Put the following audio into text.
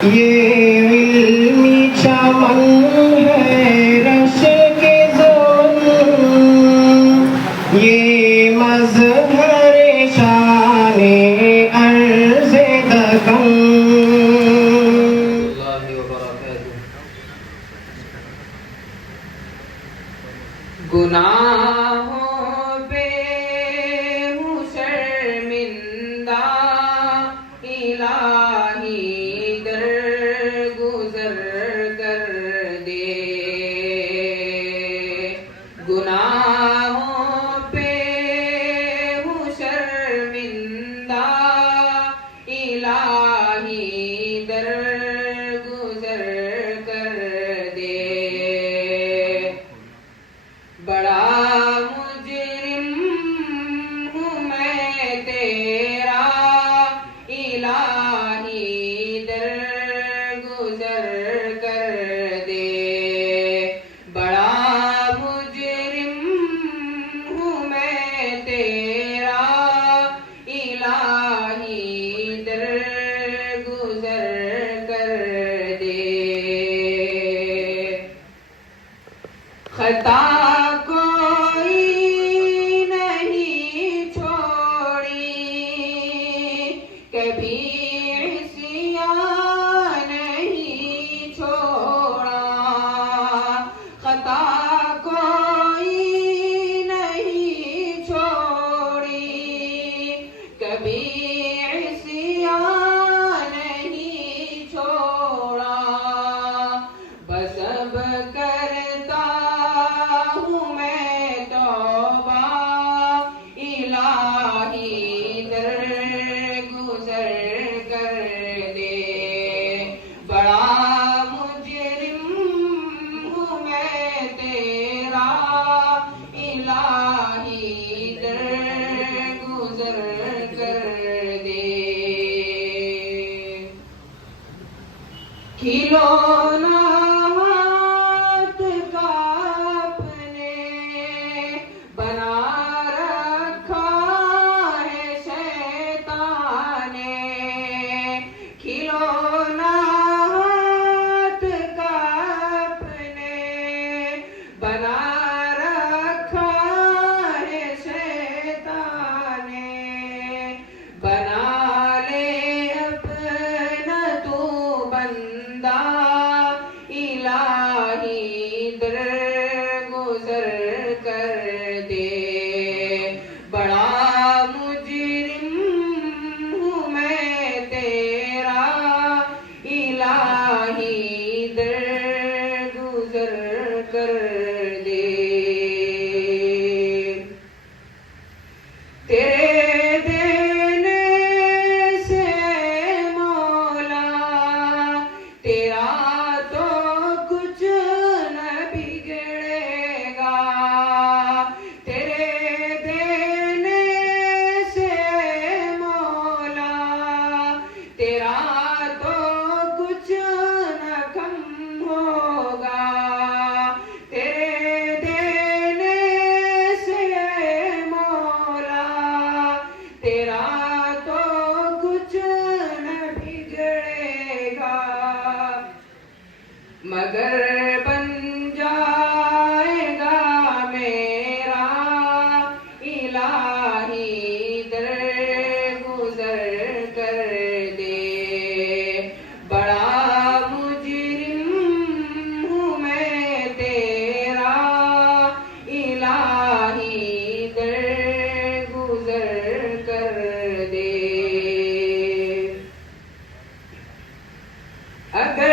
یہ علمی چمن ہے رش کے زون، یہ مظہر شان عرض دکن۔ گناہوں پہ ہوں شرمندہ، الہی درگزر کر دے۔ گناہوں پہ ہوں شرمندہ، الہی درگزر کر دے۔ بڑا مجرم ہوں میں تیرا، الہی درگزر کر دے۔ بڑا مجرم ہوں میں تیرا، الہی درگزر کر دے۔ خطا کبھی عصیان نہیں چھوڑا، خطا کوئی نہیں چھوڑی، کبھی عصیان نہیں چھوڑا۔ بس اب کرتا ہوں میں توبہ، الہی درگزر کر دے۔ بڑا مجرم ہوں میں تیرا، الہی درگزر کر دے۔ کھلونا ہاتھ کا اپنے بنا رکھا ہے شیطان نے، کھلونا ہاتھ کا اپنے بنا رکھا ہے شیطان نے۔ بنا لے اپنا تو بندہ، الہی درگزر کر دے۔ بڑا مجرم ہوں میں تیرا، الہی درگزر کر دے۔ تیرے دینے سے مولا، تیرا تو کچھ نہ بگڑے گا۔ تیرے دینے سے مولا، تیرا تو کچھ نہ کم ہوگا۔ تیرے دینے سے مولا، تیرا تو کچھ نہ بگڑے گا، مگر بن جائے گا میرا، الہی درگزر کر دے۔ بڑا مجرم ہوں میں تیرا، الہی درگزر کر دے۔ اگر